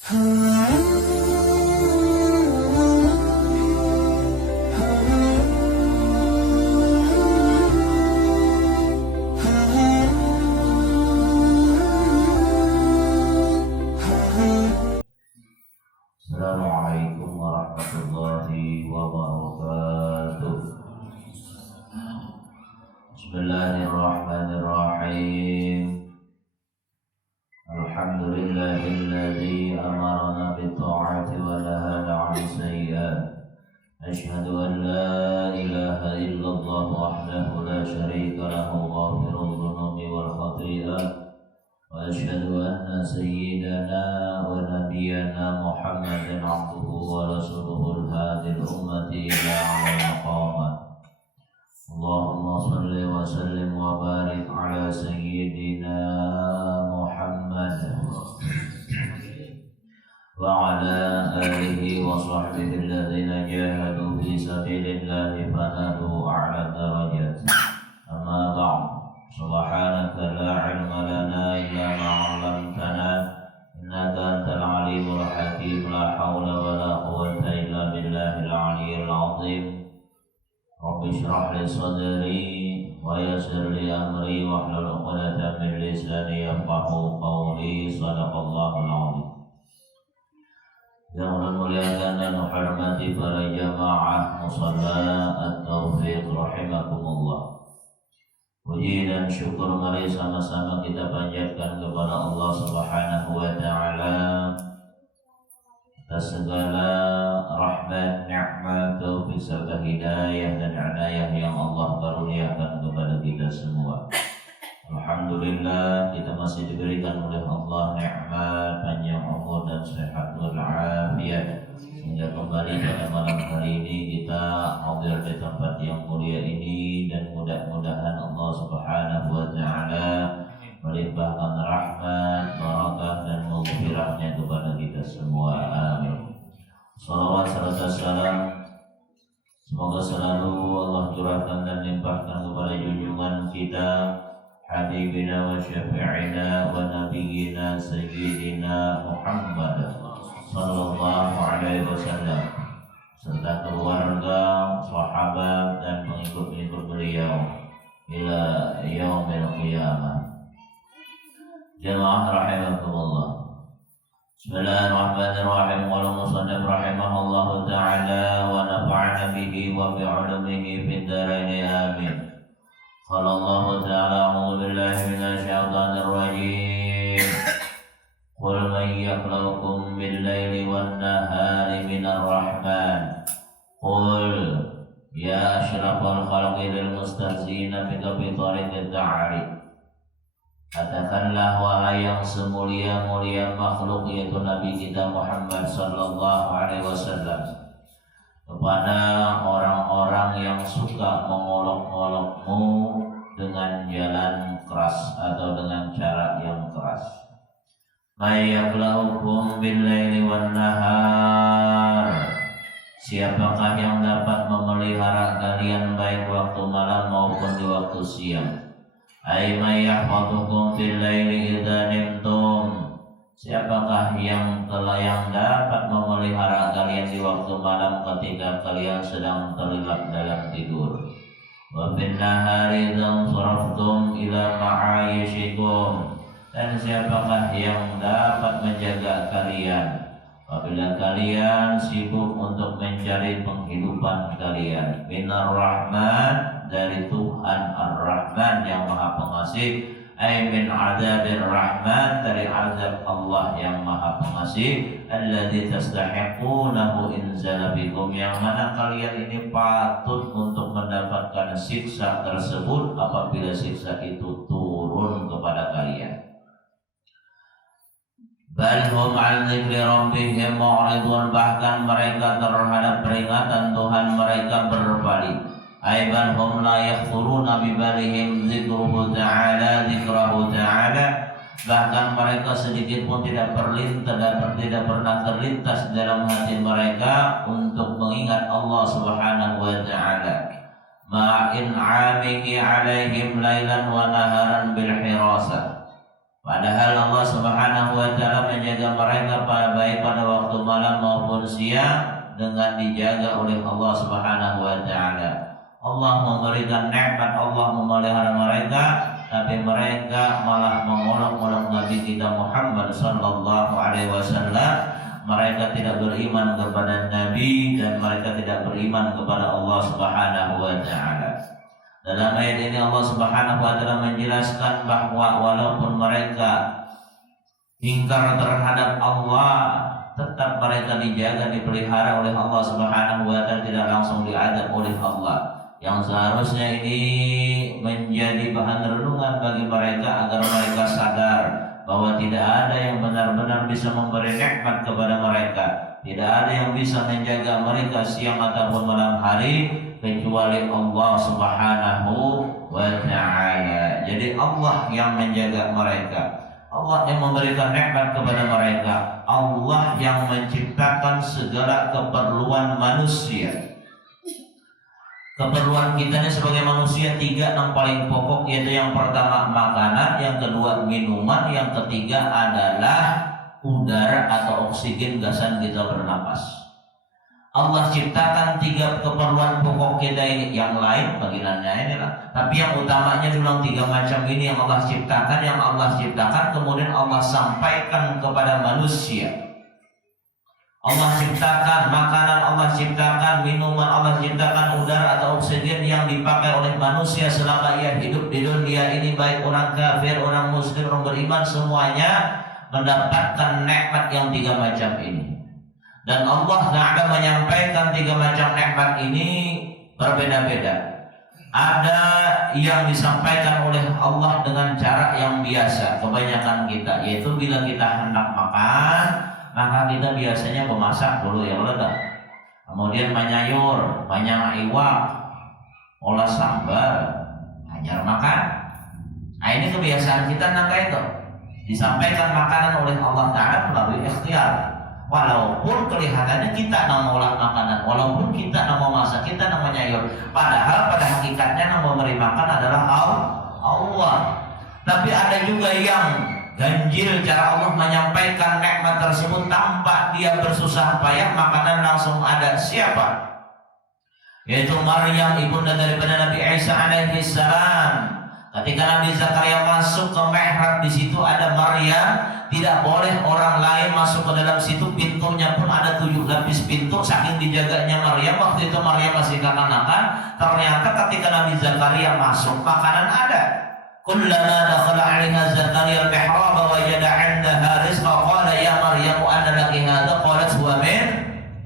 Assalamualaikum warahmatullahi wabarakatuh. Bismillahirrahmanirrahim. Alhamdulillahilladzi amarna bitta'ati wa nahana 'anil sayyi'at. Asyhadu an la ilaha illallah wahdahu la syarika lahu ghafirudz dzunubi wal khati'at. Wa asyhadu anna sayyidana wa nabiyyana Muhammadan 'abduhu wa rasuluhul hadil ummati ila 'alal maqamat. Allahumma shalli wa sallim wa barik ala sayyidina Muhammad wa ala alihi wa sahbihi alladhina jahadu fi sabilillahi fanadu a'la darajat. Amma ba'd. Subhanaka la ilma lana illa ma 'allamtana innaka antal alimul hakim. La haula wa la quwwata illa billahil aliyyil 'azim. Rabbi shrah li sadri wa yassir li amri wahlul 'uqdatam min lisani yafqahu qawli. Shadaqallahul 'azim. Yang memuliakan dan menghormati para jamaah musalla at-taufiq rahimakumullah. Puji dan syukur mari sama-sama kita panjatkan kepada Allah Subhanahu wa taala atas segala rahmat, nikmat, taufik serta hidayah dan inayah yang Allah karuniakan kepada kita semua. Alhamdulillah kita masih diberikan oleh Allah nikmat panjang umur dan sehat walafiat hingga kembali pada malam hari ini kita hadir di tempat yang mulia ini, dan mudah-mudahan Allah Subhanahu wa taala melimpahkan rahmat, barakah dan maghfirahnya kepada kita semua. Amin. Salawat serta salam semoga selalu Allah curahkan dan limpahkan kepada junjungan kita Habibina wa syafi'ina wa nabiyyina sayyidina Muhammad sallallahu alaihi wasallam serta keluarga, sahabat dan pengikut-pengikut beliau ila yaumil qiyamah. Jamaah rahimakumullah. Bismillahirrahmanirrahim. Qala musannif rahimahullahu ta'ala wa nafa'ana bihi wa bi'ulumihi fid dharain amin. Qala Allah ta'ala a'udzu billahi minasy syaithanir rajim. Qul man yakhluqukum bil-laili wan-nahari minar rahman. Qul ya asyrafal khalqi lil mustahzina bika bi tariqit ta'arif. Katakanlah wahai yang semulia-mulia makhluk yaitu Nabi kita Muhammad sallallahu alaihi wasallam kepada orang-orang yang suka mengolok-olokmu dengan jalan keras atau dengan cara yang keras. May yakhluqukum bil-laili wan-nahar. Siapakah yang dapat memelihara kalian baik waktu malam maupun di waktu siang? Ay may yahfazukum fil laili idza nimtum. Siapakah yang dapat memelihara kalian di waktu malam ketika kalian sedang terlelap dalam tidur? Wa bin nahari idza saraftum ila ma'ayishikum. Dan siapakah yang dapat menjaga kalian apabila kalian sibuk untuk mencari penghidupan kalian? Minar Rahman, dari Tuhan Ar-Rahman yang Maha Pengasih. Ay min adzabir Rahman, dari azab Allah yang Maha Pengasih. Alladzi tastahiqunahu in zala bikum, yang mana kalian ini patut untuk mendapatkan siksa tersebut apabila siksa itu turun kepada kalian. Bal hum 'an dzikri rabbihim mu'ridun, bahkan mereka terhadap peringatan Tuhan mereka berpaling. Aiban hum la yakhfuruna bi balihim dzikruhu ta'ala dzikrahu ta'ala, bahkan mereka sedikit pun tidak pernah terlintas dalam hati mereka untuk mengingat Allah Subhanahu wa taala. Ma'in 'amihi 'alaihim lailan wa naharan bil hirasah, Padahal Allah Subhanahu wa taala menjaga mereka baik pada waktu malam maupun siang dengan dijaga oleh Allah Subhanahu wa taala. Allah memberikan nikmat, Allah memelihara mereka, tapi mereka malah mengolok-olok Nabi kita Muhammad sallallahu alaihi wasallam. Mereka tidak beriman kepada Nabi dan mereka tidak beriman kepada Allah Subhanahu wa taala. Dalam ayat ini Allah Subhanahu wa taala menjelaskan bahwa walaupun mereka ingkar terhadap Allah, tetap mereka dijaga, dipelihara oleh Allah Subhanahu wa taala, tidak langsung diadab oleh Allah. Yang seharusnya ini menjadi bahan renungan bagi mereka agar mereka sadar bahwa tidak ada yang benar-benar bisa memberi nikmat kepada mereka. Tidak ada yang bisa menjaga mereka siang ataupun malam hari kecuali Allah Subhanahu wa taala. Jadi Allah yang menjaga mereka, Allah yang memberikan nikmat kepada mereka, Allah yang menciptakan segala keperluan manusia. Keperluan kita ini sebagai manusia 3 yang paling pokok, yaitu yang pertama makanan, yang kedua minuman, yang ketiga adalah udara atau oksigen gasan kita bernapas. Allah ciptakan 3 keperluan pokok kita ini, yang lain bagiannya inilah. Tapi yang utamanya dulu 3 macam ini yang Allah ciptakan, kemudian Allah sampaikan kepada manusia. Allah ciptakan makanan, Allah ciptakan minuman, Allah ciptakan udara atau oksigen yang dipakai oleh manusia selama ia hidup di dunia ini, baik orang kafir, orang muslim, orang beriman, semuanya mendapatkan nikmat yang 3 macam ini. Dan Allah Ta'ala menyampaikan 3 macam nikmat ini berbeda-beda. Ada yang disampaikan oleh Allah dengan cara yang biasa, kebanyakan kita, yaitu bila kita hendak makan, maka kita biasanya memasak dulu ya Allah, kemudian menyayur, banyak iwak, olah sambal, hanyar makan. Nah ini kebiasaan kita nangka itu. Disampaikan makanan oleh Allah Ta'ala melalui ikhtiar. Walaupun kelihatannya kita nak olah makanan, walaupun kita nak memasak, kita nak menyayur, padahal pada hakikatnya yang memberi makan adalah Allah. Tapi ada juga yang ganjil cara Allah menyampaikan nikmat tersebut tanpa dia bersusah payah, makanan langsung ada. Siapa? Yaitu Maryam, ibunda daripada Nabi Isa alaihi salam. Ketika Nabi Zakaria masuk ke mihrab, di situ ada Maryam, tidak boleh orang lain masuk ke dalam situ, pintunya pun ada 7 lapis pintu, saking dijaganya Maryam. Waktu itu Maryam masih kanak-kanak. Ternyata ketika Nabi Zakaria masuk, makanan ada. Kullama dakhala 'alaiha Zakaria al-mihrab wajada 'indaha rizqan qala ya Maryam anna laki hadha qalat huwa min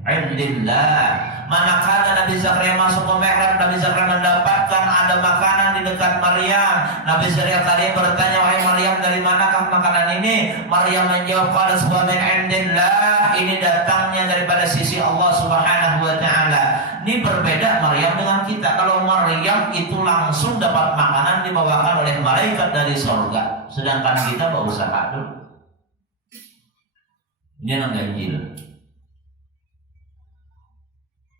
'indillah. Manakala Nabi Zakaria masuk ke mihrab, Nabi Zakaria mendapatkan ada makanan di dekat Maryam. Nabi Zakaria bertanya, wahai Maryam, dari manakah makanan ini? Maryam menjawab, qalat huwa min 'indillah, ini datangnya daripada sisi Allah Subhanahu wa taala. Ini berbeda Maryam dengan kita. Kalau Maryam itu langsung dapat makanan dibawakan oleh malaikat dari surga, sedangkan kita berusaha dulu. Ini yang ganjil.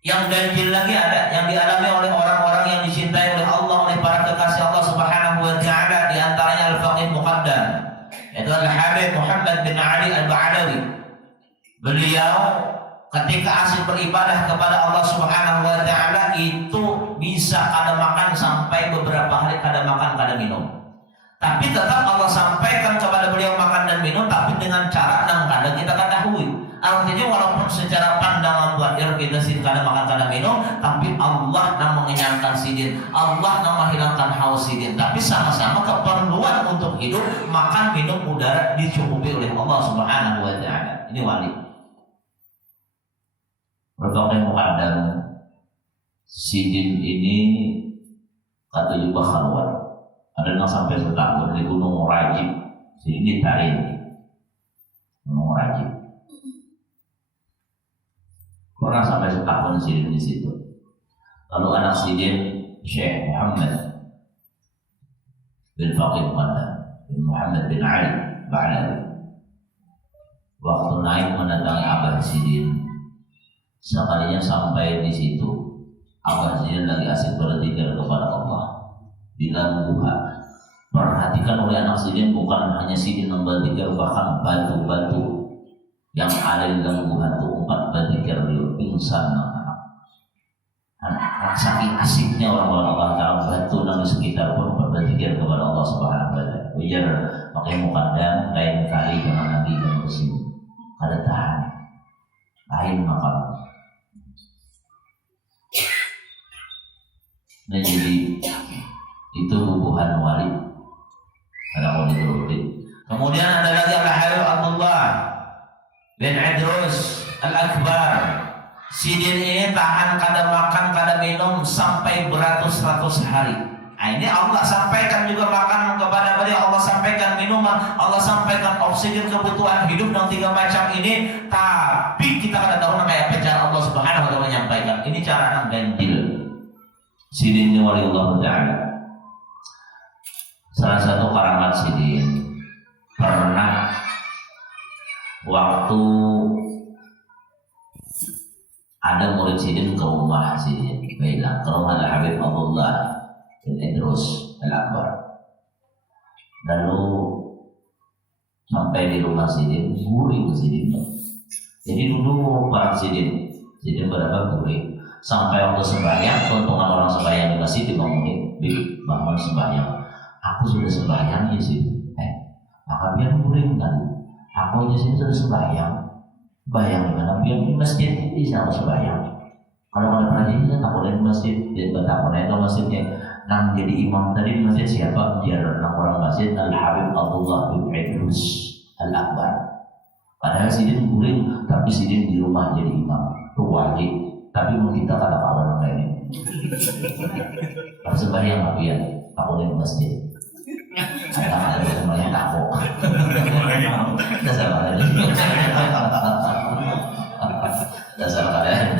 Yang ganjil lagi ada yang dialami oleh orang-orang yang dicintai oleh Allah, oleh para kekasih Allah Subhanahu wa taala, di antaranya Al-Faqih Muqaddam, yaitu Al-Habib Muhammad bin Ali Al-Ba'alawi. Beliau ketika asik beribadah kepada Allah Subhanahu wa taala itu bisa kada makan sampai beberapa hari, kada makan, kada minum. Tapi tetap Allah sampaikan kepada beliau makan dan minum, tapi dengan cara yang kada kita ketahui. Artinya walaupun secara pandangan zahir kita sih kada makan kada minum, tapi Allah yang mengenyangkan sidin, Allah yang menghilangkan haus sidin. Tapi sama-sama keperluan untuk hidup, makan, minum, udara dicukupi oleh Allah Subhanahu wa taala. Ini wali. Berkata Muqaddam, sidin ini kata juga khalwat. Ada yang sampai setahun di Gunung Rajib, sidin ditarik Gunung Rajib. Pernah sampai setahun sidin di situ. Lalu anak sidin Syekh Muhammad bin Faqih Muqaddam bin Muhammad bin Ali Ba'alawi, waktu naik mendatangi Abah Sidin, sekalinya sampai di situ, Abah Sidin lagi asik berzikir kepada Allah. Bila duha, Perhatikan oleh anak sidin, bukan hanya sidin yang berzikir, bahkan batu-batu yang ada di dalam gua itu empat berzikir beliau pingsan anak saking asiknya orang-orang Allah Ta'ala batu dan di sekitar pun berzikir kepada Allah Subhanahu wa Ta'ala. Ujar pakai mukadam lain kali dengan Nabi dan kesini ada tahan lain makam. Nah jadi itu hubungan wali ada wali itu. Kemudian ada lagi Al-Habib Abdullah bin Idrus Al-Akbar. Sidin ini tahan kada makan kada minum sampai beratus-ratus hari. Nah, ini Allah sampaikan juga makan kepada beliau, Allah sampaikan minuman, Allah sampaikan oksigen kebutuhan hidup dan 3 macam ini. Tapi kita kada tahu kayak apa cara Allah Subhanahu wa Ta'ala menyampaikan. Ini cara anak ganjil. Sidin ini waliullah Ta'ala. Salah satu karamat sidin pernah waktu ada murid sidin ke rumah sidin, baiklah ke rumah Al-Habib Abdullah bin Idrus Al-Akbar. Lalu sampai di rumah sidin, guring sidinnya. Jadi dulu para sidin berapa guring. Sampai waktu sembahyang, keuntungan orang sembahyang di masjid bangun sembahyang. Aku sudah sembahyang ya sih. Maka biar guring kan. Aku aja sini sudah sembahyang. Bayang gimana biar di masjid ini sama sembahyang. Kalau ada perjanjian saya takutnya di masjid, dia takutnya itu masjidnya. Nang jadi imam tadi di masjid siapa? Biar nang orang masjid Al-Habib Abdullah bin Idrus Al-Akbar. Padahal sidin guring, tapi sidin di rumah jadi imam. Itu wajib. Tapi mau kita kata kawan kayak ini. Kalau sembahyang apa ya? Takutnya di masjid. Ada sembahyang takut. Dasar kalian. Dasar kalian.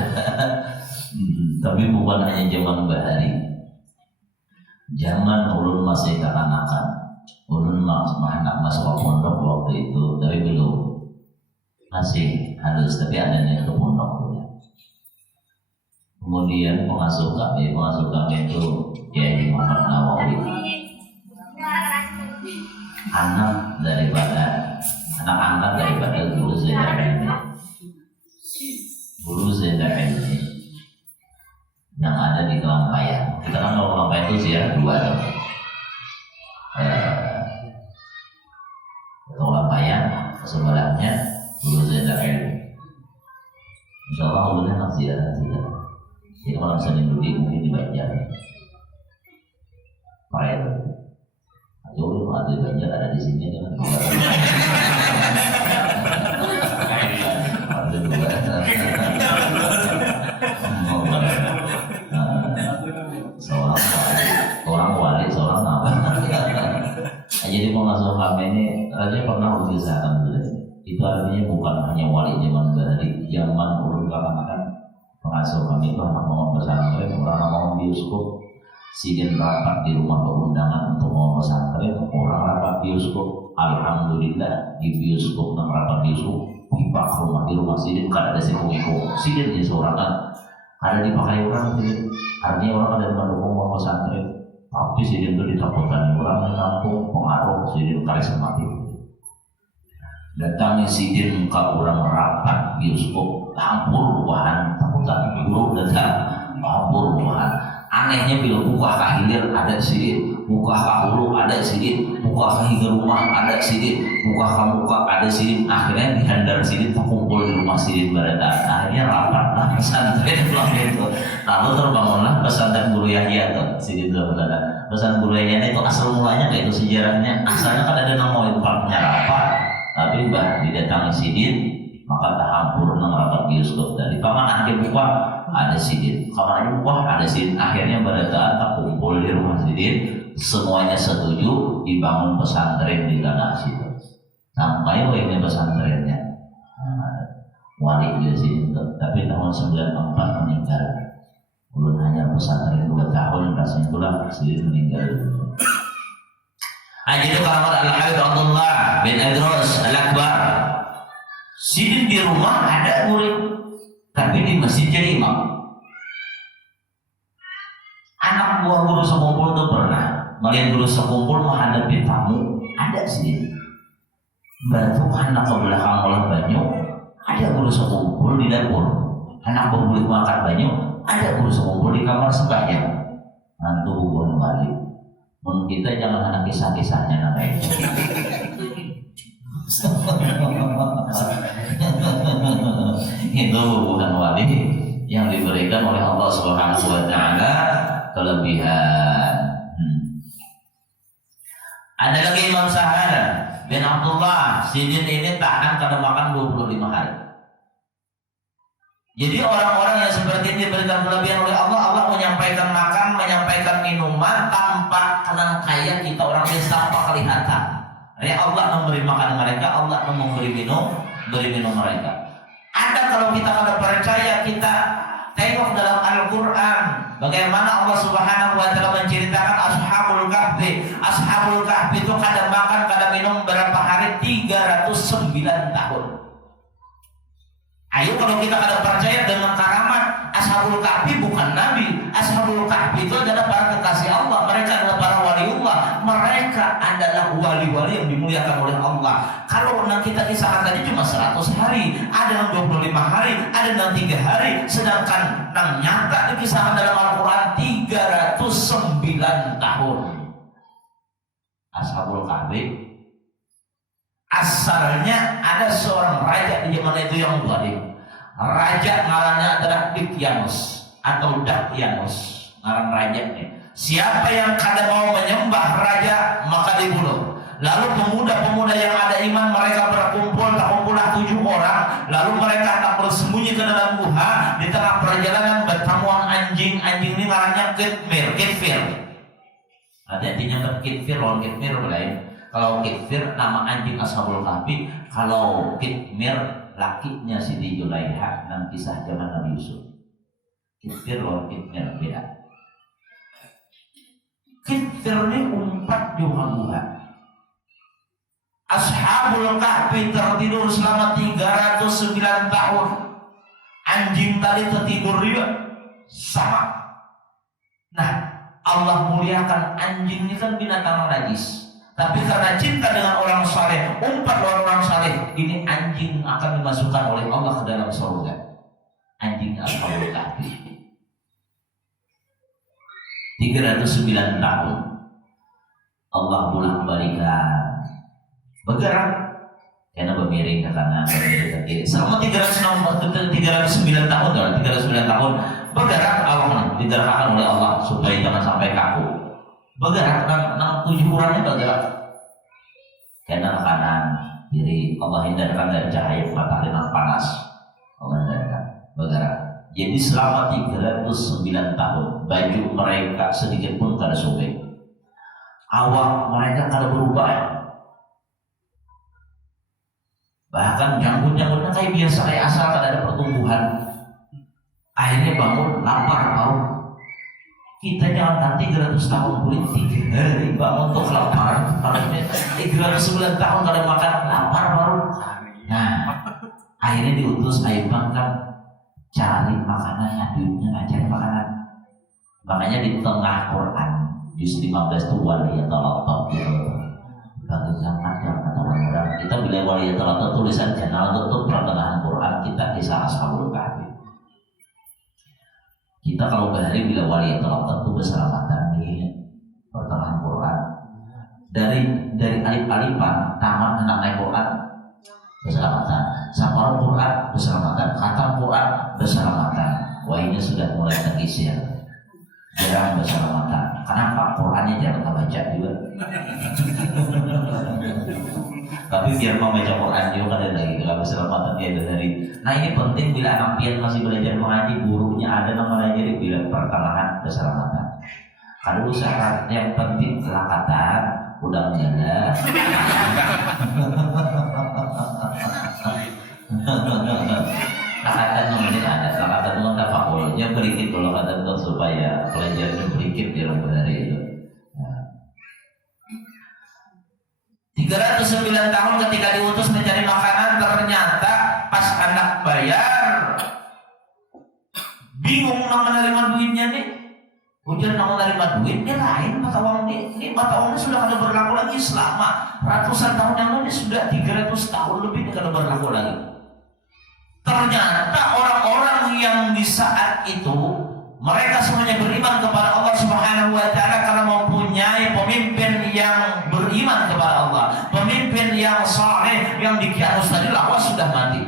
Tapi bukan hanya zaman bahari. Zaman ulun masih kekanakan. Ulun anak masuk pondok waktu itu, tapi belum. Masih halus, tapi adanya ke pondok. Kemudian pengasuh kami itu Kiai Muhammad Nawawi. Anak angkat daripada Guru Zainal ini yang ada di Kelampayan. Kita kan kalau Kelampayan itu ziarah 2 Kelampayan sebelahnya Guru Zainal ini. Insyaallah boleh nak ziarah. Jadi kalau bisa duduk mungkin di Banjar. Pakai jauh ada di Banjar, ada di sini kan. Ada dua. Seorang wali, seorang apa? Jadi pengasuh kami ini raja pernah berusaha dulu. Itu artinya bukan hanya wali zaman dari zaman ulun kapan-kapan. Pengasuh kami itu anak mau pesantren, orang mau bioskop, sidin rapat di rumah perundangan untuk mau pesantren, orang rapat bioskop. Alhamdulillah di bioskop dan rapat bioskop pipak rumah di rumah sidin kada ada siko-siko. Sidin di sorangan ada dipakai orang sidin. Artinya orang ada mendukung mau pesantren, tapi sidin itu ditakutkan orang yang kampung pengaruh sidin karismatik. Datangi sidin ke orang rapat bioskop hampur ruahan takutan guru datang hampur ruahan. Anehnya bila buka kahilir ada sidin, buka kahulu ada sidin, buka kahilir rumah ada sidin, buka kamuka ada sidin. Akhirnya dihandar sidin terkumpul di rumah sidin berada. Akhirnya rapatlah pesantren itu. Lalu terbangunlah pesantren Guru Yahya tuh sidin itu berada. Pesantren Guru Yahya itu asal mulanya kayak itu sejarahnya. Asalnya kan ada nama itu partnya rapat. Tapi bah didatangi sidin maka tak hampur nang rapat bioskop dari kapan akhir buka ada sidin, kapan buka ada sidin. Akhirnya pada saat tak kumpul di rumah sidin semuanya setuju dibangun pesantren di tanah situ. Sampai ini pesantrennya wali di sini. Tapi tahun 94 meninggal. Belum hanya pesantren 2 tahun rasanya itulah sidin meninggal. Jadi keramat Al-Habib Abdullah bin Idrus Al-Akbar. Sidin di rumah ada murid, tapi di masjid jadi imam. Anak buah guru sekumpul itu pernah melihat guru sekumpul menghadapi tamu, ada sih. Batu anak ke belakang olah banyu, ada guru sekumpul di dapur. Anak berbulik makan banyu, ada guru sekumpul di kamar sembahyang. Nanti hubungan balik. Menurut kita jangan ada kisah-kisahnya namanya. Itu bukan wali yang diberikan oleh Allah Subhanahu wa taala kelebihan. Ada lagi Imam Sahal bin Abdullah Sidin ini tahan karena makan 25 hari. Jadi orang-orang yang seperti ini diberikan kelebihan oleh Allah, Allah menyampaikan makan, menyampaikan minuman tanpa kenang kaya kita orang desa tanpa kelihatan. Ya Allah memberi makan mereka, Allah memberi minum mereka. Ada kalau kita kada percaya, kita tengok dalam Al-Quran bagaimana Allah Subhanahu wa taala menceritakan Ashabul Kahfi. Ashabul Kahfi itu kada makan, kada minum berapa hari? 309 tahun. Ayo kalau kita kada percaya dengan karamat Ashabul Kahfi, bukan nabi. Ashabul Kahfi itu adalah para kekasih Allah. Mereka adalah para waliullah. Mereka adalah wali-wali yang dimuliakan oleh Allah. Kalau kita kisahkan tadi cuma 100 hari, ada yang 25 hari, ada yang 3 hari, sedangkan yang nyata dikisahkan dalam Al-Quran 309 tahun. Ashabul Kahfi asalnya ada seorang raja di zaman itu yang zalim. Raja ngarannya adalah Dikyanus atau Dakyanus, ngaran rajanya. Siapa yang kada mau menyembah raja maka dibunuh. Lalu pemuda-pemuda yang ada iman mereka berkumpul, terkumpulah 7 orang. Lalu mereka tak bersembunyi ke dalam gua. Di tengah perjalanan bertemu anjing. Anjing ini ngarannya Kitfir. Artinya Kitfir, lawan Kitmir lain. Kalau Kitfir nama anjing Ashabul Kahfi, kalau Kitmir lakinya Siti Julaiha dalam kisah zaman Nabi Yusuf. Kitfir lawan Kitmir beda. Kitfir ini umpat di gua. Ashabul Kahfi tertidur selama 309 tahun. Anjing tadi tertidur juga sama. Nah, Allah muliakan anjing ini kan binatang najis. Tapi karena cinta dengan orang saleh, umpat orang saleh, ini anjing akan dimasukkan oleh Allah ke dalam surga. Anjing Ashabul Kahfi 309 tahun Allah bolak-balikan bergerak karena bermiring ke kanan, bermiring ke kiri selama 309 tahun. Dalam 309 tahun bergerak Allah digerakkan oleh Allah supaya jangan sampai kaku. Bergerak 7 orangnya bergerak kanan kanan kiri. Allah hindarkan dari cahaya matahari yang panas. Allah hindarkan bergerak. Jadi selama 309 tahun baju mereka sedikit pun tak ada sobek. Awak mereka tak ada berubah. Bahkan janggut-janggutnya kayak biasa, kayak asal tak ada pertumbuhan. Akhirnya bangun lapar bau. Kita jangan nanti 300 tahun boleh 3 hari bangun untuk lapar. 309 tahun kalau makan lapar baru. Nah, akhirnya diutus Ayman kan cari makanannya, duitnya nggak cari makanan. Makanya di tengah Quran juz 15 itu waliyatalattaf gitu. Bagi zaman yang kata orang kita bila waliyatalattaf tulisan channel untuk pertengahan Quran kita kisah Ashabul Kahfi. Kita kalau bahari bila waliyatalattaf itu berselamatan di pertengahan Quran. Dari alif-alifan tamat anak naik Quran berselamatan, sampar Quran berselamatan, khatam Quran berselamatan. Wah ini sudah mulai terkisir, jarang berselamatan. Kenapa? Qurannya jarang baca juga. Tapi biar mau baca Quran juga ada lagi kalau berselamatan dia ada dari. Nah ini penting bila anak pian masih belajar mengaji, gurunya ada nama jadi bila pertengahan berselamatan. Kalau syarat yang penting kelakatan udah menjaga. Lakatan mungkin ada, lakatan itu tafakulnya berikit kalau lakatan itu supaya pelajarannya berikit di dalam hari itu. 309 tahun ketika diutus mencari makanan, ternyata pas anak bayar bingung nak menerima duitnya nih. Hujan mau nerima duit, ini lain mata uang ini mata uangnya sudah kada berlaku lagi selama ratusan tahun yang lalu, sudah 300 tahun lebih kada berlaku lagi. Ternyata orang-orang yang di saat itu mereka semuanya beriman kepada Allah Subhanahu wa taala karena mempunyai pemimpin yang beriman kepada Allah, pemimpin yang saleh yang dikianus tadi lawas sudah mati.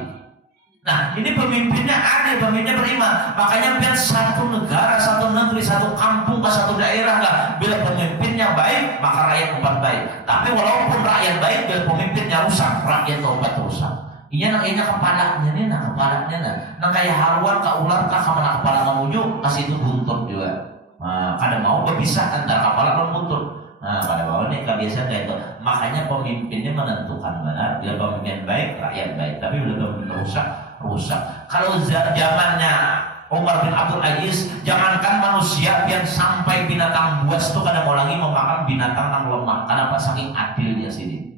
Nah, ini pemimpinnya adil, pemimpinnya beriman. Makanya biar satu negara, satu negeri, satu kampung, satu daerah lah, bila pemimpinnya baik, maka rakyat tempat baik. Tapi walaupun rakyat baik, bila pemimpinnya rusak, rakyat tempat rusak. Iya nangkainya kepalanya nih, kepalanya nah kayak haruan ke ular kah sama kepala ngamuju, kasih itu buntut juga. Nah, kadang mau berpisah antara kepala dan buntut. Nah, pada bawah ini kebiasaan kayak itu. Makanya pemimpinnya menentukan benar. Bila pemimpin baik, rakyat baik. Tapi bila pemimpin rusak. Kalau zamannya Umar bin Abdul Aziz, jangankan manusia yang sampai binatang buas itu kadang mau lagi memakan binatang yang lemah. Kenapa? Saking adil dia sini.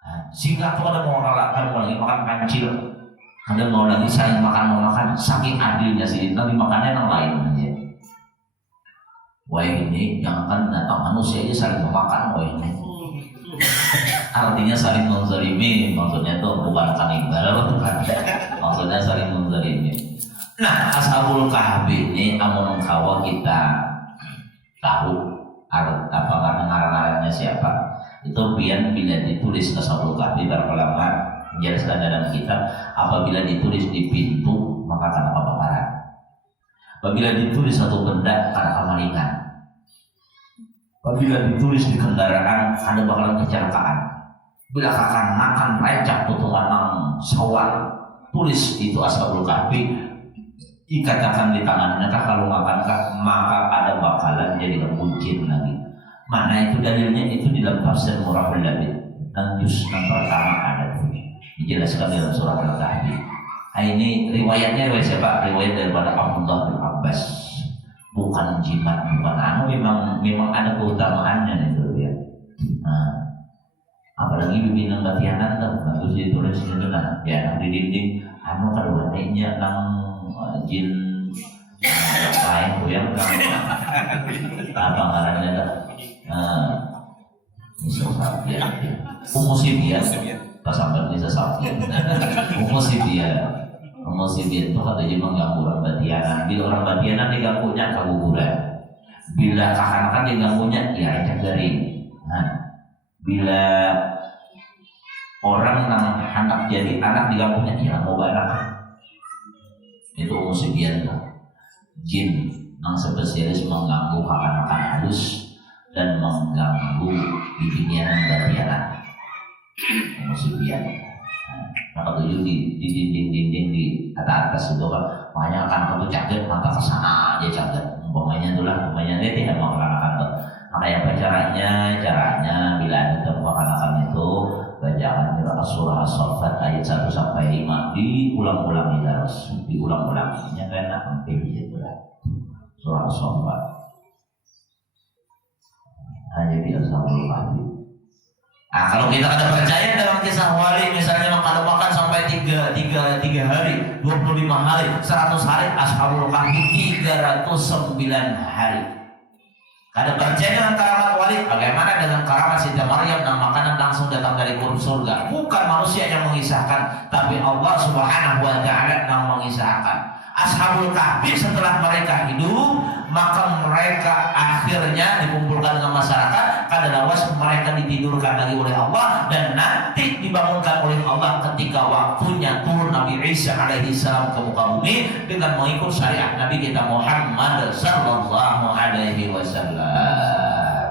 Nah, singa itu kadang mau lagi makan kancil. Kadang mau lagi saling makan saking adilnya sini. Tapi makannya yang lain aja. Wah ini jangankan binatang manusia aja saling memakan. Wah ini artinya saling menzalimi, maksudnya itu bukan kanibal, maksudnya saling menzalimi. Nah, Ashabul Kahfi ini amun kawa kita tahu apa karena ngarang-ngarangnya siapa. Itu biar bila ditulis Ashabul Kahfi berulama menjelaskan dalam kitab, apabila ditulis di pintu maka karena kebakaran. Apabila ditulis satu benda karena kemalingan. Apabila ditulis di kendaraan ada bakalan kecelakaan. Bila kakak makan recak potongan nang sawal, tulis itu Ashabul Kahfi, dikatakan di tangannya kalau makan maka ada bakalan jadi kemuncin lagi. Mana itu dalilnya? Itu di dalam tafsir Murahul Labid dan juz yang pertama ada dijelaskan dalam surah Al-Kahfi. Nah, ini riwayatnya riwayat siapa? Riwayat daripada Abdullah bin Abbas. Bukan jimat, bukan memang ada keutamaannya itu ya. Nah, apalagi bimbingan batianan tuh, bagus ditulis itu nah, ya di dinding, kalau adanya nang jin lain tuh yang apa ngarannya dah, misal ya, umusibia, pasangan bisa sapian, umusibia itu katanya mengganggu orang batianan. Bila orang batianan diganggunya keguguran, bila kakak-kakak diganggunya ya ajak garing. Nah, bila orang yang hendak jadi anak diganggunya ya mau barang. Itu umusibia itu jin yang spesialis mengganggu kakak-kakak halus dan mengganggu bibinyanan batianan. Umusibia. Maka tujuh di dinding-dinding di atas itu kan makanya akan kamu caget maka kesana aja caget umpamanya dia tidak mau akan tuh. Maka apa caranya bila ada akan itu bacaan surah As-Saffat ayat 1 sampai 5 diulang-ulang terus diulang-ulangnya karena hampir gitu lah surah As-Saffat. Hanya di Ashabul Kahfi. Nah, kalau kita ada percaya dalam kisah wali, misalnya kalau makan sampai 3 hari, 25 hari, 100 hari, Ashabul Kahfi 309 hari. Ada percaya dengan karamat wali, bagaimana dengan karamat Siti Maryam yang makanan langsung datang dari surga? Bukan manusia yang mengisahkan, tapi Allah Subhanahu wa taala yang mengisahkan. Ashabul Kahfi setelah mereka hidup, maka mereka akhirnya dikumpulkan dengan masyarakat. Kadang-kadang mereka ditidurkan lagi oleh Allah dan nanti dibangunkan oleh Allah ketika waktunya turun Nabi Isa alaihi salam ke muka bumi dengan mengikut syariat Nabi kita Muhammad sallallahu alaihi wasallam.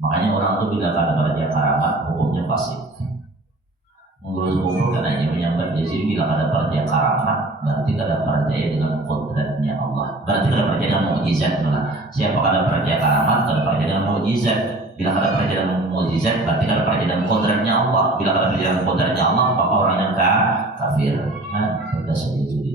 Makanya orang itu bila ada raja karamat hukumnya fasik. Mengurus umur kan hanya menyambat di sini bila ada percaya karamat berarti ada percaya dengan kodratnya Allah. Berarti ada percaya dengan mukjizat malah. Siapa ada percaya karamat ada percaya dengan mukjizat. Bila ada percaya dengan mukjizat berarti ada percaya dengan kodratnya Allah. Bila ada percaya dengan kodratnya Allah maka orang yang kafir. Nah, kita jadi.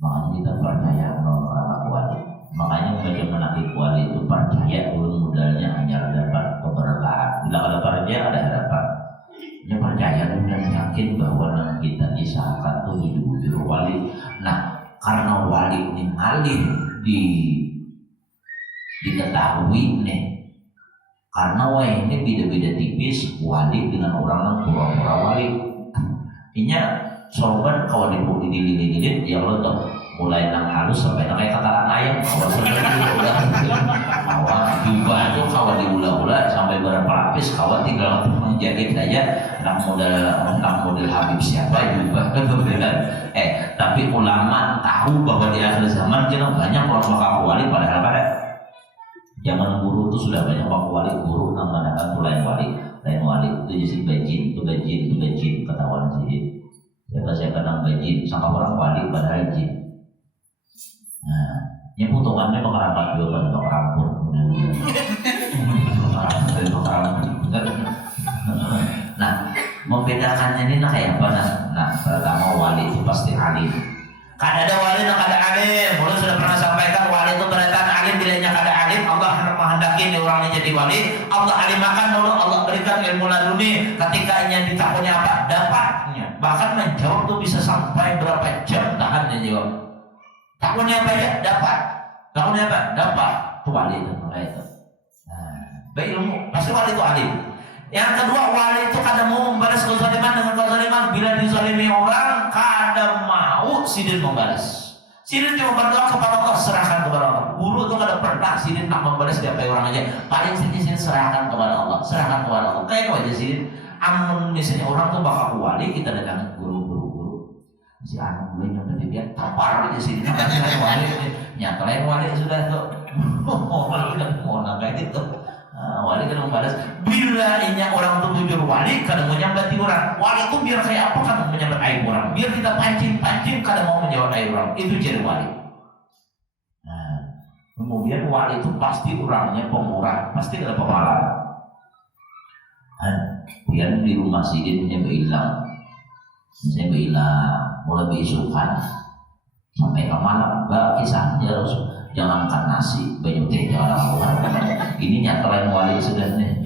Makanya kita percaya anak wali. Makanya bagaimana wali itu percaya dulu modalnya hanya dapat keberkahan. Bila ada percaya ada harapan. Dia percaya dan yakin bahwa kita disahkan itu wali ini ngalih diketahui nih, karena ini beda-beda tipis wali dengan orang yang pura-pura wali. Inya sorban kalau dililin ya lo tuh mulai nang halus sampai nang kayak katakan ayam kalau juga itu kalau diulah-ulah sampai berapa lapis kawan tinggal menjahit aja nang model Habib siapa juga tapi ulama tahu bahwa di akhir zaman jangan banyak orang wali, padahal pada zaman guru itu sudah banyak wali guru namanya lain wali itu jadi bajin ketahuan sih saya kadang bajin sama orang wali padahal jin. Nah, ini potongannya bakal juga kan bakal rampur. Nah, membedakannya ini kayak apa? Nah, pertama wali itu pasti alim. Kan ada wali dan ada alim. Mulai sudah pernah sampaikan wali itu berarti alim, bilanya kada alim. Allah menghendaki ini orangnya jadi wali. Allah alimakan dulu, Allah berikan ilmu laduni. Ketika ini ditakunya apa? Dapatnya. Bahkan menjawab tuh bisa sampai berapa jam tahannya jawab. Takutnya apa ya? Dapat. Takutnya apa? Dapat. Itu wali itu. Nah, baik ilmu. Pasti wali itu alim. Yang kedua, wali itu kadang mau membalas kezaliman dengan kezaliman. Bila dizalimi orang, kadang mau sidin membalas. Sidin cuma berdoa kepada Allah, serahkan kepada Allah. Guru itu kadang pernah sidin nak membalas dia orang aja. Paling sidin serahkan kepada Allah, serahkan kepada Allah. Kayak aja sidin. Amun misalnya orang tuh bakal wali, kita datang guru-guru. Si anak gue yang berarti dia tapar di sini. Nyata lain wali sudah tuh. Mau kayak gitu. Wali kan membalas. Bila ini orang tuh jujur wali, kadang mau nyambati orang. Wali itu biar kayak apa kan menyambat aib orang. Biar kita pancing, kadang mau menjawab aib orang. Itu jadi wali. Nah, kemudian wali itu pasti orangnya pemurah, pasti ada pemalas. Biar di rumah sidinnya hilang, misalnya hilang, mulai beisukan sampai ke malam, kisahnya harus jangan makan nasi, banyak teh jangan orang. Ini nyatelain wali sudah nih.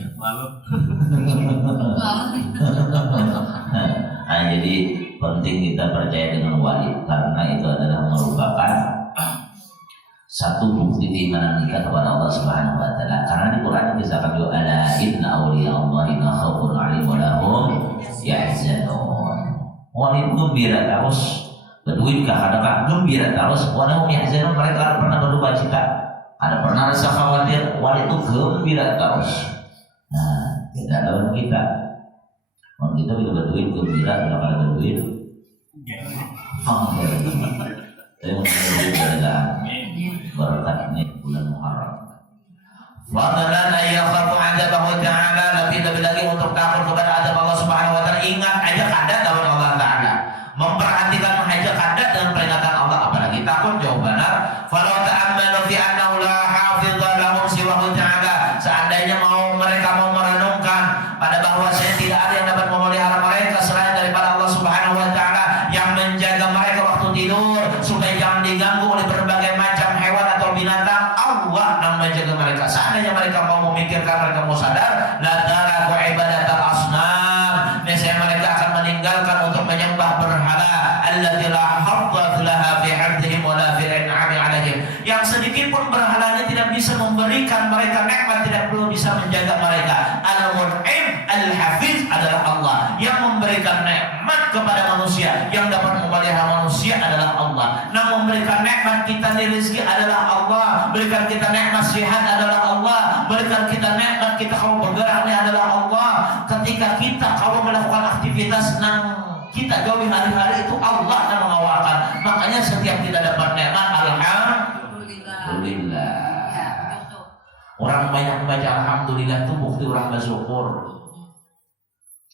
Nah, jadi penting kita percaya dengan wali karena itu adalah merupakan satu bukti keimanan kita kepada Allah Subhanahu wa taala. Karena di Quran disebutkan juga ala inna awliya Allahi la khaufun 'alaihim wa la hum yahzanun. Wali gembira terus, berduit kadang gembira terus, wa la hum yahzanun, mereka pernah berduka cita. Ada pernah rasa khawatir, wali itu gembira terus. Nah, kita lawan kita. Kalau kita bila berduit gembira, bila kada berduit berkat ini bulan Muharram. Fadlan ayyakhafu adabahu ta'ala, lebih lagi untuk takut kepada adab Allah Subhanahu wa taala. Ingat aja kada lawan Allah taala. Memperhatikan aja kada dengan peringatan Allah, apalagi takut jauh benar. Falau ta'ammalu fi annahu la hafidha lahum siwahu ta'ala. Seandainya mereka mau merenungkan pada bahwasanya tidak ada yang dapat memelihara mereka selain daripada Allah Subhanahu wa taala, yang menjaga mereka waktu tidur supaya jangan diganggu oleh berbagai macam hewan atau binatang. Allah yang menjaga mereka. Seandainya mereka mau memikirkan, mereka mau sadar, la taraku ibadatal asnam, nescaya mereka akan meninggalkan untuk menyembah berhala. Allati la hadza laha fi 'abdihim wa la fi in'ami 'alaihim. Yang sedikit pun berhalanya tidak bisa memberikan mereka nikmat, tidak perlu bisa menjaga mereka. Al-Mun'im Al-Hafiz adalah Allah yang memberikan nikmat kepada manusia. Yang dapat memelihara manusia adalah Allah. Yang memberikan nikmat kita di rezeki adalah Allah. Berikan kita nikmat sehat adalah Allah. Berikan kita nikmat kita kalau bergeraknya adalah Allah. Ketika kita kalau melakukan aktivitas kita jauhi hari-hari itu Allah yang mengawalkan. Makanya setiap kita dapat nikmat alhamdulillah. Orang banyak membaca alhamdulillah itu bukti orang bersyukur.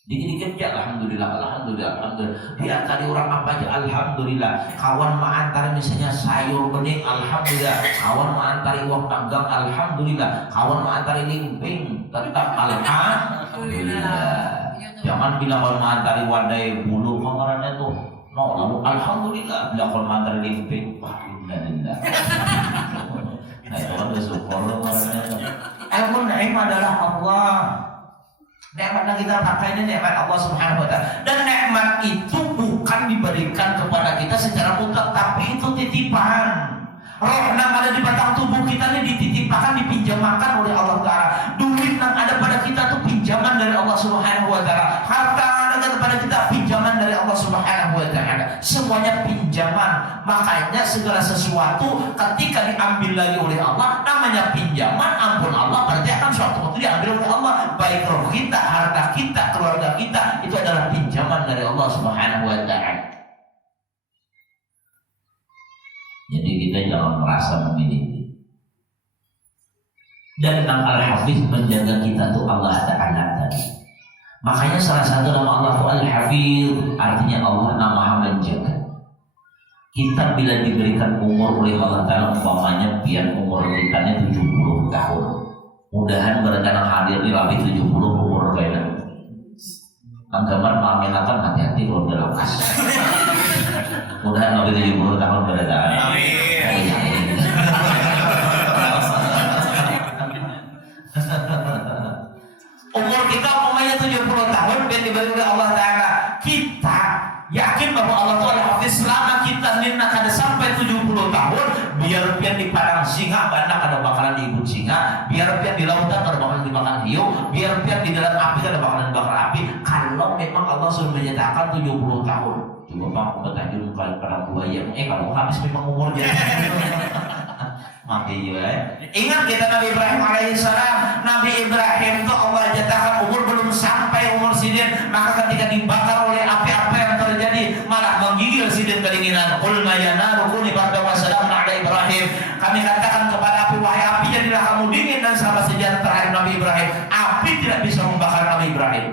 Dikit-dikit ya alhamdulillah. Dia tadi orang apa aja alhamdulillah. Kawan mengantar misalnya sayur bening alhamdulillah. Kawan mengantar iwak panggang alhamdulillah. Kawan mengantar limping tetap alhamdulillah. Jangan bilang kalau mengantar wadai bulu kemarinnya tuh lalu alhamdulillah. Bila kalau mengantar limping alhamdulillah. Nah itu kan bersyukur kemarinnya. Al-Mun'im adalah Allah. Nikmat yang kita pakai ini nikmat Allah Subhanahu wa taala. Dan nikmat itu bukan diberikan kepada kita secara mutlak, tapi itu titipan. Roh yang ada di batang tubuh kita ini dititipkan, dipinjamakan oleh Allah Ta'ala. Duit yang ada pada kita itu pinjaman dari Allah Subhanahu wa taala. Harta yang ada kepada kita pinjaman dari Allah Subhanahu wa taala. Semuanya pinjaman. Makanya segala sesuatu ketika diambil lagi oleh Allah namanya pinjaman. Ampun Allah, berarti akan suatu waktu diambil oleh Allah. Baik roh kita, harta kita, keluarga kita, itu adalah pinjaman dari Allah Subhanahu wa taala. Jadi kita jangan merasa memiliki. Dan nama Al-Hafiz menjaga kita tuh Allah Ta'ala tadi. Makanya salah satu nama Allah itu Al-Hafiz, artinya Allah Maha menjaga. Kita bila diberikan umur oleh Allah Ta'ala, umpamanya biar umur kita 70 tahun. Mudahan berencana hadir di lebih 70 umur kayaknya. Kang gambar mengaminakan hati-hati kalau udah lepas. Mudahan lebih 70 tahun beredaan. Umur kita umpamanya 70 tahun dan diberi oleh Allah Ta'ala. Kita yakin bahwa Allah Ta'ala Hafiz selama kita nina kada sampai 70 tahun, biar pian di padang singa banyak ada bakalan diibut singa, biar pian di lautan ada bakalan dimakan hiu, biar pian di dalam api ada bakalan dibakar api. Kalau memang Allah sudah menyatakan 70 tahun, coba bang aku bertajun kali perang buaya. Kalau habis memang umurnya mati juga. Ingat kita Nabi Ibrahim alaihissalam. Nabi Ibrahim itu Allah jatakan umur belum sampai umur sidin, maka ketika dibakar oleh api apa yang terjadi? Malah menggigil sidin kedinginan. Qul ma yanaru kuni ba'da wa salamun ala Ibrahim. Kami katakan kepada api, wahai api, jadilah kamu dingin dan sama sejarah terakhir Nabi Ibrahim. Api tidak bisa membakar Nabi Ibrahim.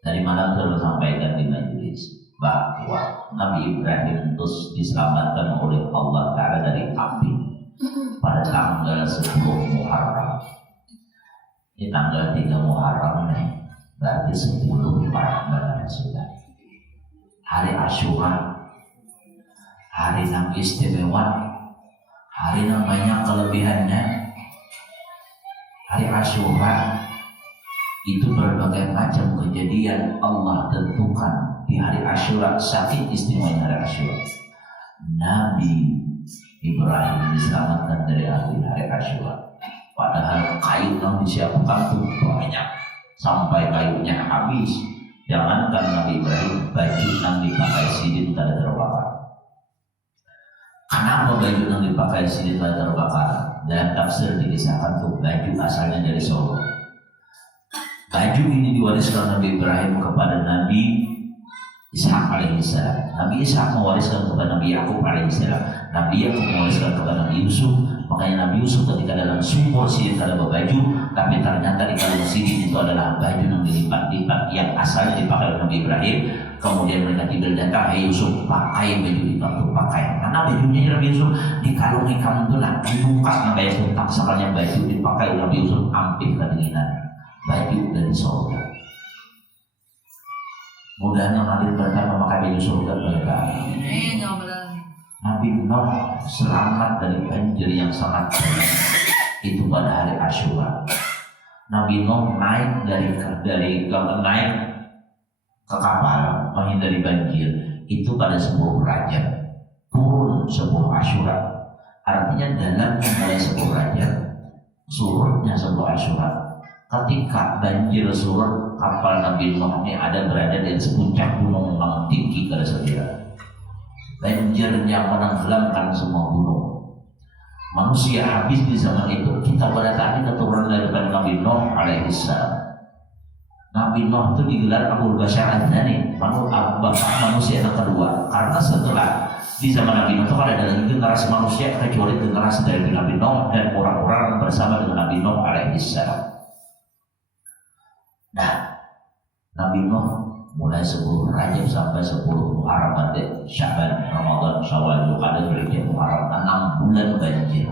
Tadi malam sudah sampaikan di majelis bahwa Nabi Ibrahim terus diselamatkan oleh Allah Ta'ala dari api pada tanggal 10 Muharram. Ini tanggal 3 Muharram nih, berarti 10 Muharram sudah. Hari Asyura, hari yang istimewa, hari yang banyak kelebihannya. Hari Asyura itu berbagai macam kejadian Allah tentukan di hari Asyura. Saking istimewanya hari Asyura, Nabi Ibrahim diselamatkan dari api hari Asyura. Padahal kayu yang disiapkan tuh banyak sampai kayunya habis. Jangankan Nabi Ibrahim, baju yang dipakai sidin tidak terbakar. Kenapa baju yang dipakai sidin tidak terbakar? Dalam tafsir dikisahkan tuh baju asalnya dari Solo. Baju ini diwariskan Nabi Ibrahim kepada Nabi Ishak alaihissalam. Nabi Ishak mewariskan kepada Nabi Yakub alaihissalam. Nabi Yakub mewariskan kepada Nabi Yusuf. Makanya Nabi Yusuf ketika dalam sumur sidin ada baju, tapi ternyata di dalam sidin itu adalah baju yang dilipat-lipat yang asalnya dipakai oleh Nabi Ibrahim. Kemudian mereka tidak datang, hey Yusuf pakai baju itu, pakai. Karena bajunya Nabi Yusuf dikalungi kamu tuh lah, dibuka sampai tuntak. Sekalanya baju dipakai oleh Nabi Yusuf hampir kedinginan. Baju dari surga. Mudah-mudahan hadir pertama memakai baju surga mereka. Nabi Nuh selamat dari banjir yang sangat banyak itu pada hari Asyura. Nabi Nuh naik naik ke kapal menghindari banjir itu pada 10 Rajab, turun 10 Asyura. Artinya dalamnya mulai 10 Rajab, surutnya 10 Asyura. Ketika banjir surut, kapal Nabi Nuh ini berada di sepuncak gunung yang tinggi kada sekira. Banjir yang menenggelamkan semua gunung. Manusia habis di zaman itu. Kita pada tadi keturunan daripada Nabi Nuh alaihissalam. Nabi Nuh itu digelar Abul Bashar Adzani, manusia yang kedua. Karena setelah di zaman Nabi Nuh itu ada lagi generasi manusia kecuali generasi dari Nabi Nuh dan orang-orang bersama dengan Nabi Nuh alaihissalam. Nah, Nabi Nuh mulai 10 Rajab sampai 10 Muharram, Syaban, Ramadan, Syawal, Dzulqa'dah, Dzulhijjah, Muharram, 6 bulan banjir.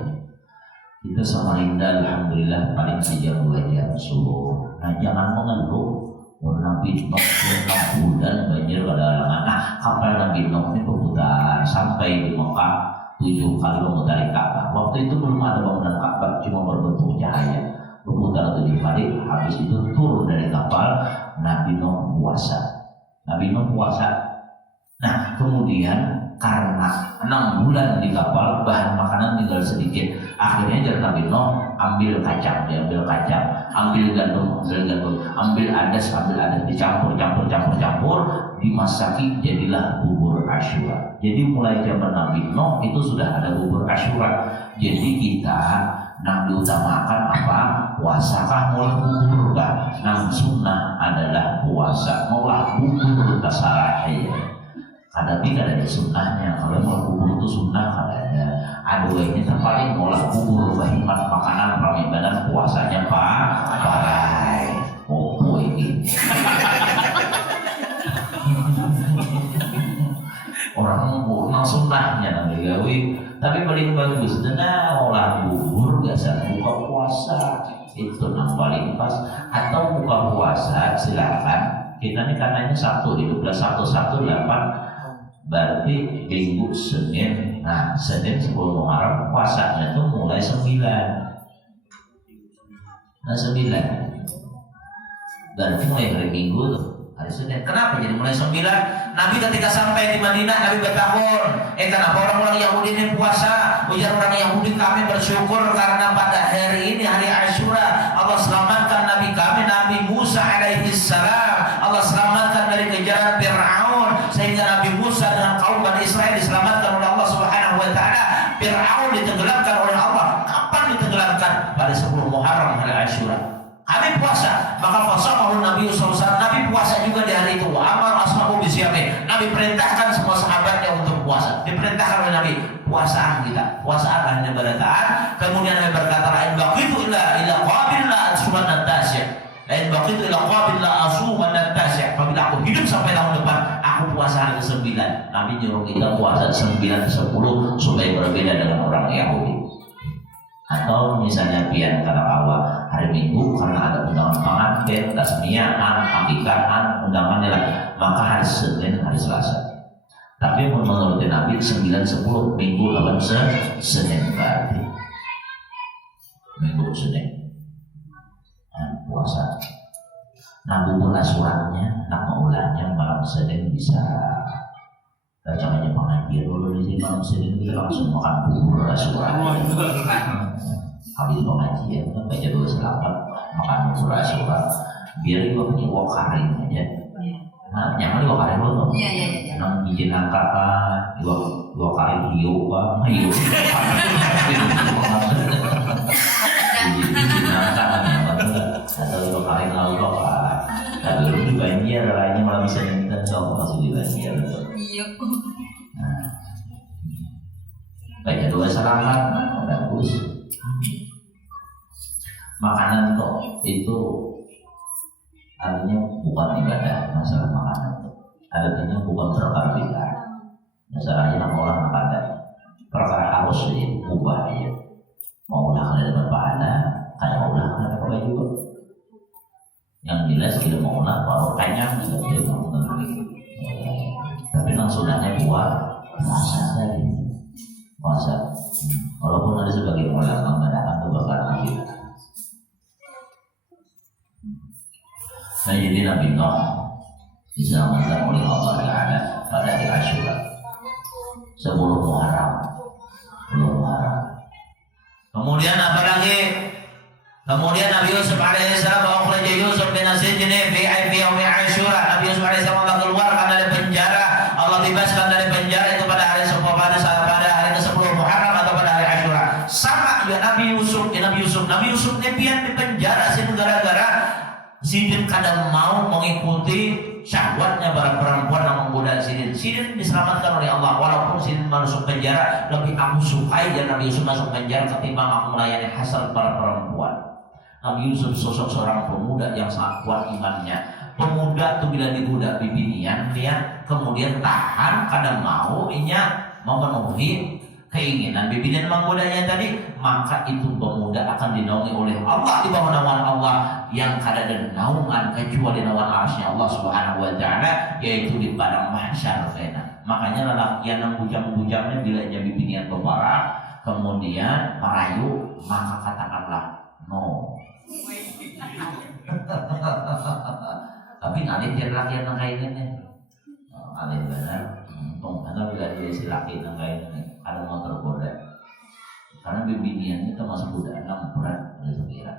Kita Samarinda alhamdulillah paling saja 2 jam subuh. Nah, jangan mengeluh. Nabi Nuh 6 bulan banjir pada halangan. Nah, kapal Nabi Nuh ini berputar sampai di Mekah 7 kali memutari Ka'bah. Waktu itu belum ada bangunan Ka'bah, cuma berbentuk cahaya. Berputar 7 kali, habis itu turun dari kapal. Nabi Nuh puasa. Nah, kemudian karena 6 bulan di kapal, bahan makanan tinggal sedikit. Akhirnya jadi Nabi Nuh ambil kacang, ambil gandum, ambil adas, dicampur, dimasaki, jadilah bubur Asyura. Jadi mulai zaman Nabi Nuh itu sudah ada bubur Asyura. Jadi kita diutamakan apa? Puasa kah maulah bubur kah? Sunnah adalah puasa, maulah bubur tasarahiyah. Ada tidak ada sunnahnya. Kalau mau bubur itu sunnah katanya. Aduh ini terpaling maulah bubur bahimat makanan pramibana puasanya parai. Opo ini. Orang mau sunnahnya nanti gawe. Tapi paling bagus dana olah bubur gak usah buka puasa. Itu yang paling pas. Atau buka puasa silakan. Kita ini karena ini Sabtu 12/1/18 berarti minggu Senin. Nah, Senin 10 Muharram puasanya itu mulai 9. Nah, 9. Berarti mulai hari Minggu tuh, hari Senin. Kenapa jadi mulai 9? Nabi ketika sampai di Madinah, Nabi bertahun, kenapa orang-orang Yahudi ini puasa? Ujar orang Yahudi, kami bersyukur karena pada hari ini, hari Asyura, Allah selamatkan Nabi kami, Nabi Musa alaihi salam. Allah selamatkan dari kejaran Fir'aun, sehingga Nabi Musa dengan kaum Bani Israel diselamatkan oleh Allah Subhanahu wa taala. Fir'aun ditenggelamkan oleh Allah. Kapan ditenggelamkan? Pada 10 Muharram hari Asyura. Kami puasa, maka fasamahu Nabi SAW. Nabi puasa juga di hari itu. Amar ashabu bisyami. Nabi perintahkan semua sahabatnya untuk puasa. Diperintahkan oleh Nabi, puasaan kita, puasaan hanya berataan. Kemudian Nabi berkata, lain baqitu illa qabil la asuman natasya. Lain baqitu illa qabil la asuman natasya. Apabila aku hidup sampai tahun depan, aku puasa hari ke-9. Nabi nyuruh kita puasa 9, 10 supaya berbeda dengan orang Yahudi. Atau misalnya pian kata awal hari Minggu karena ada undangan pengantin, tasmiyahan, akikahan, undangannya lah, maka hari Senin, hari Selasa. Tapi menurut Nabi 9, 10 Minggu lawan Senin berarti Minggu Senin puasa. Nah bubur suratnya, nak maulanya malam Senin bisa. Caranya pengajian dulu di sini malam Senin kita langsung makan bubur surat. Habis pengajian kan baca dulu selamat, makan bubur surat. Biar juga punya wok karing aja. Nah, nyaman wok karing dulu. Iya. Nang izin angkatan, wok karing hiu bang, hiu. Izin angkatan atau wok karing lalu apa? Tapi dulu di Banjar lainnya malam Senin kita coba masuk di Banjar. Iya. Nah, baca doa selamat, bagus. Makanan toh itu artinya bukan ibadah, masalah makanan tuh. Artinya bukan perkara bid'ah. Masalahnya nama orang ada perkara harus diubah ya. Mau ulah ada berpahala, ada ulah ada apa juga. Yang jelas kita mau ulah baru kenyang saja mau menerima. Tapi langsungnya buat puasa tadi, puasa. Walaupun ada sebagian ulama mengatakan itu perkara bid'ah. Nah jadi Nabi Nuh diselamatkan oleh Allah Ta'ala pada hari Asyura 10 Muharram. Kemudian apa lagi? Kemudian Nabi Yusuf alaihissalam mengukhraja Yusuf bin Asijni fi yaumi Asyura. Nabi Yusuf alaihissalam Allah keluarkan dari penjara. Allah bebaskan dari penjara itu pada hari hari ke-10 Muharram atau pada hari Asyura. Sama juga Nabi Yusuf ini pian di penjara sih gara-gara Sidin kadang mau mengikuti syahwatnya para perempuan yang menggoda Sidin. Sidin diselamatkan oleh Allah. Walaupun Sidin masuk penjara, lebih aku sukai dan Nabi Yusuf masuk penjara ketimbang aku melayani hasrat para perempuan. Nabi Yusuf sosok seorang pemuda yang sangat kuat imannya. Pemuda itu bila digoda bibinian, dia kemudian tahan kadang mau memenuhi keinginan bibinian menggodanya tadi, maka itu pemuda akan dinaungi oleh Allah di bawah naungan Allah yang kada ada naungan kecuali naungan arsy Allah Subhanahu wa taala, yaitu di padang mahsyar. Makanya lelakian yang bujang-bujangnya bila jadi binian kepala, kemudian merayu, maka katakanlah no. Tapi ngalih dia laki yang kainnya, ngalih benar. Untung karena bila dia si laki yang kainnya, ada mau tergoda. Karena bibiniannya termasuk budak 6 berat oleh sekira.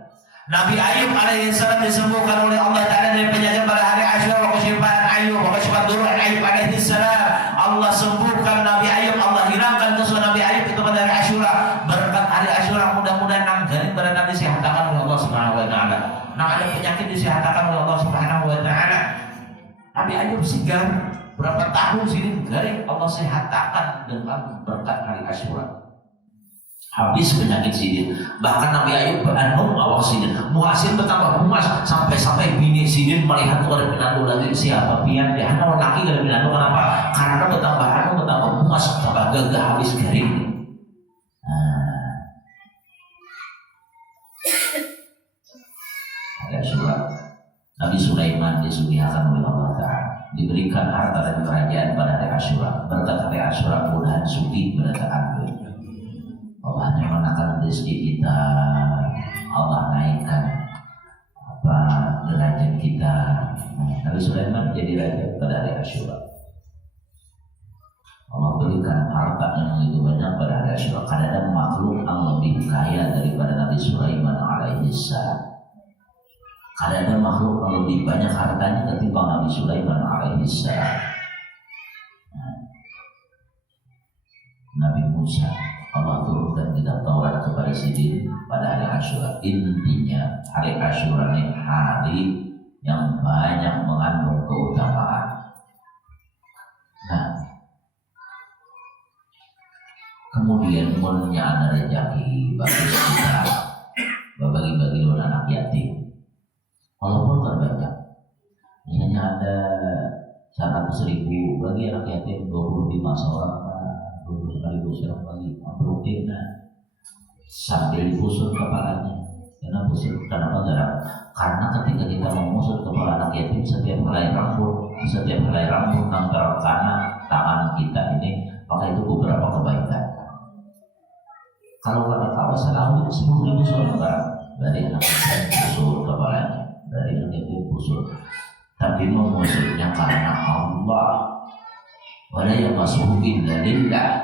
Nabi Ayub alaihissalam disembuhkan oleh Allah Ta'ala dari penyakit pada hari Asyura. Kesyifaan Ayub, kesyifaan Durun Ayub alaihissalam. Allah sembuhkan Nabi Ayub, Allah hilangkan kesulitan Nabi Ayub itu pada hari Asyura. Berkat hari Asyura mudah-mudahan nanggarin pada Nabi disehatakan oleh Allah Subhanahu Wa Ta'ala. Nah ada penyakit disehatakan oleh Allah Subhanahu Wa Ta'ala. Nabi Ayub sigar berapa tahun sini garing Allah sehatakan dengan berkat hari Asyura. Habis penyakit sidin. Bahkan Nabi Ayub beranum awal sidin. Muhasin bertambah humas sampai bini sidin melihat kepada pinandu lagi siapa pian dia hanya laki kepada pinandu. Kenapa? Karena bertambah humas tambah gagah habis garing. Ada surat Nabi Sulaiman disugihakan oleh Allah Ta'ala, diberikan harta dan kerajaan pada hari Asyura. Berkat hari Asyura mudahan suki berataan. Allah memenangkan rezeki kita, Allah naikkan derajat kita. Nabi Sulaiman jadi raja pada hari Asyura. Allah berikan harta yang begitu banyak pada hari Asyura. Karena ada makhluk yang lebih kaya daripada Nabi Sulaiman alaihissalam. Karena ada makhluk yang lebih banyak hartanya ketimbang Nabi Sulaiman alaihissalam. Nabi Musa Allah turunkan kitab Taurat kepada Sidin pada hari Asyura. Intinya hari Asyura ini hari yang banyak mengandung keutamaan. Nah, kemudian mulanya anak rezeki bagus kita bagi-bagi oleh anak yatim. Walaupun terbanyak, misalnya ada 100.000 bagi anak yatim 25 seorang. 20 seorang bagi rutin sambil digusur kepalanya. Kenapa jarang? Karena ketika kita mengusut kepala anak yatim, setiap helai rambut antara tangan kita ini, maka itu beberapa kebaikan. Kalau pada kawasan laut 10.000 seorang barang dari anak yatim gusur kepalanya, dari anak yatim gusur. Tapi mengusutnya karena Allah. Wala yamassuhu illa lillah.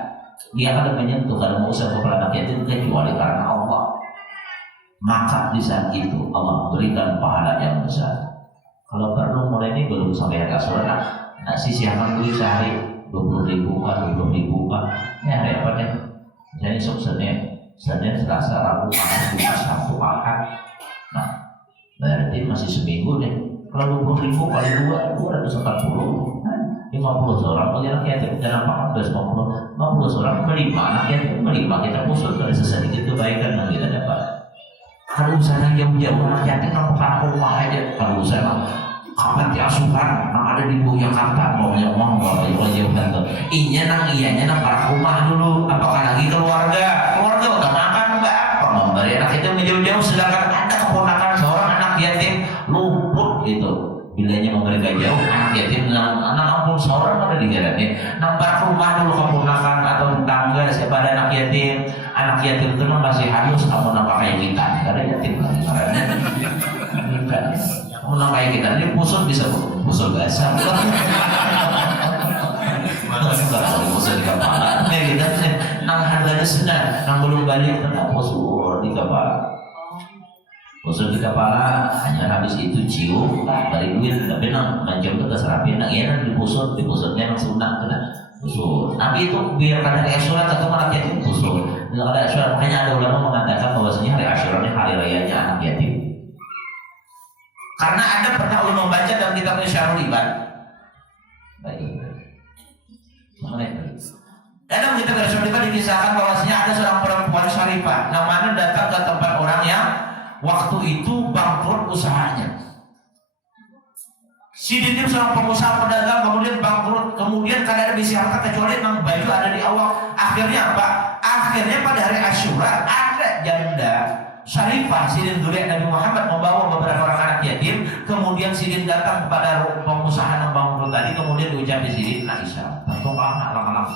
Dia akan menyentuh kalau mau usaha kepada anak yatim kecuali karena Allah. Maka di saat itu Allah berikan pahala yang besar. Kalau perlu mulai ini belum sampai hari Asyura, nak sisihkan dulu sehari 20.000 kan, 20.000 kan. Ya repotnya. Jadi Senin, Selasa, Rabu, Kamis, Jumat, Sabtu, Ahad. Nah, berarti masih seminggu deh. Kalau 20.000 kali 240. 50 seorang bagi anak yatim jangan 50 seorang melima anak yatim melima kita usul dari sesedikit kebaikan yang kita dapat. Kalau usaha jauh-jauh anak yatim nampak rumah aja. Kalau usaha kapan diasuhan yang ada di Jakarta maunya uang kalau jauh tuh ianya nang para rumah dulu. Apakah lagi keluarga udah makan mbak memberi anak itu jauh-jauh, sedangkan ada keponakan seorang anak yatim luput gitu. Bilanya memberikan jauh anak yatim anak ampun seorang ada di jalannya nampak rumah dulu keponakan atau tetangga siapa ada anak yatim itu masih halus kamu nampak kayak kita ada yatim lagi karena kamu nampak kayak kita ini pusut bisa pusut basah pusut di kepala kita nang harganya senang nang belum balik tetap pusut di kepala. Usul di kepala hanya habis itu cium dari duit tapi nang macam itu keserapian nang iya nang dipusutnya nang sunat kena usul. Nabi itu biar kada hari Asyura atau anak yatim usul. Bila kada Asyura makanya ada ulama mengatakan bahwasanya hari Asyura ini hari rayanya anak yatim. Karena ada pernah ulama baca dalam kitab Syarul Ibad. Baik. Dalam kitab Syarul Ibad dikisahkan bahwasanya ada seorang perempuan syarifah namanya datang ke tempat orang yang waktu itu bangkrut usahanya. Si Didin seorang pengusaha pedagang kemudian bangkrut, kemudian kada ada bisi harta kecuali memang baju ada di awal. Akhirnya apa? Akhirnya pada hari Asyura ada janda syarifah Sidin Durian Nabi Muhammad membawa beberapa orang anak yatim. Kemudian Sidin datang kepada pengusaha yang bangkrut tadi, kemudian ucap di sini nak isya, tentu nak lama-lama.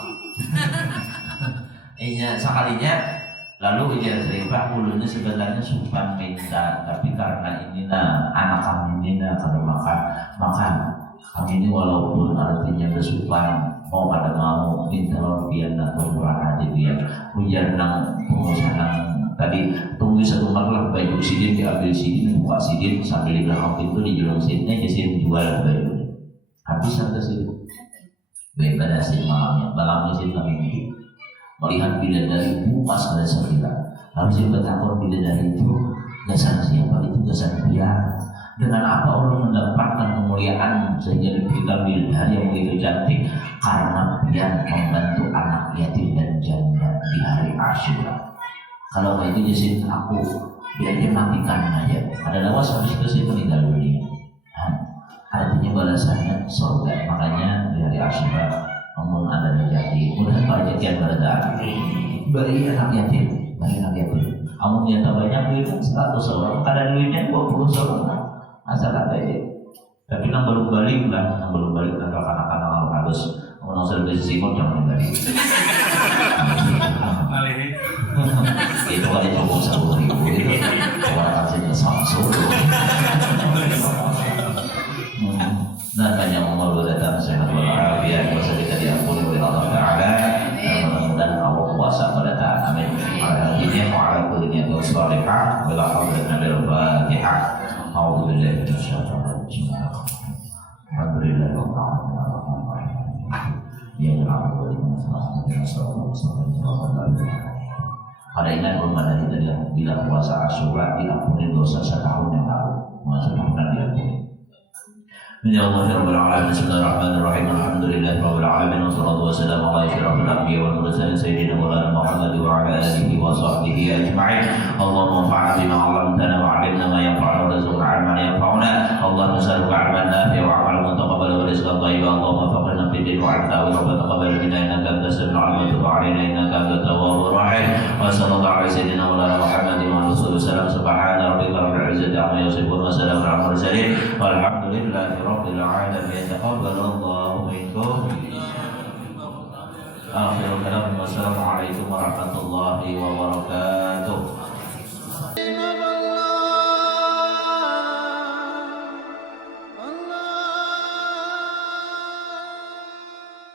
Iya sekalinya lalu ujar seripah ulunya sebenarnya supan minta, tapi karena ini anak kami ini kalau makan kami ini walaupun artinya bersupan mau pada mau minta biar atau murah hati biar ujar nang pengusaha tadi tunggu satu malam baju sidin diambil sidin buka sidin sambil di belakang pintu di julung sidinnya jadi jual baju habis sampai situ daripada si malamnya sidin kami melihat bidadari bukas pada sembilan. Lalu saya bertakwa bidadari itu jasad siapa? Itu jasad dia. Dengan apa orang mendapatkan kemuliaan sehingga diberikan bidadari yang begitu cantik? Karena dia membantu anak yatim dan janda di hari Asyura. Kalau kayak itu jasad aku biar dia matikan aja. Ada lawas habis itu saya meninggal dunia. Artinya balasannya surga. Makanya di hari Asyura namun ada menjadi mudah perhatian pada beri anak yatim, Amun nyata banyak duit 100 orang, ada duitnya 20 orang, asal ada aja. Tapi nang belum balik lah kakak-kakak harus mau nongol di sisi kau jangan balik. Itu kali cukup 10.000 gitu, orang kasihnya Samsung. Dan banyak umur datang sehat walafiat dosa kita diampuni oleh Allah Taala. Mudah-mudahan Allah puasa pada taat. Amin. Ala hadhihi wa ala kulli niyatin shalihah. Bila hadratina bil Fatihah. A'udzu billahi minasyaitonir rajim. Alhamdulillah rabbil alamin. Ya Rabbal alamin. Ada ingat belum ada kita bila puasa Asyura diampuni dosa setahun yang lalu. Mudah-mudahan diampuni. Ya Allah ya Rabbal Alamin. Bismillahirrahmanirrahim. Alhamdulillahi Rabbil Alamin. Wassalatu wassalamu ala asyrafil anbiya'i wal mursalin sayyidina Maulana Muhammad wa ala alihi wa sahbihi ajma'in. Allahumma fa'alna bima 'allamtana wa 'allimna ma yanfa'una warzuqna 'ilman yanfa'una. Allahumma nas'aluka 'ilman nafi'an wa 'amalan mutaqabbalan wa rizqan thayyiban. Allahumma faqina fid din wa 'ala ta'awil wa taqabbal minna innaka antas sami'ul 'alim wa tub 'alaina innaka antat tawwabur rahim. Wa sallallahu ala sayyidina Maulana Muhammad wa ala alihi wasallam. Subhana rabbika rabbil 'izzati 'amma yasifun wa salamun 'alal mursalin. Walhamdulillahi rabbil alamin. Taqabbalallahu minkum. Akhirul kalam. Wassalamualaikum warahmatullahi wabarakatuh.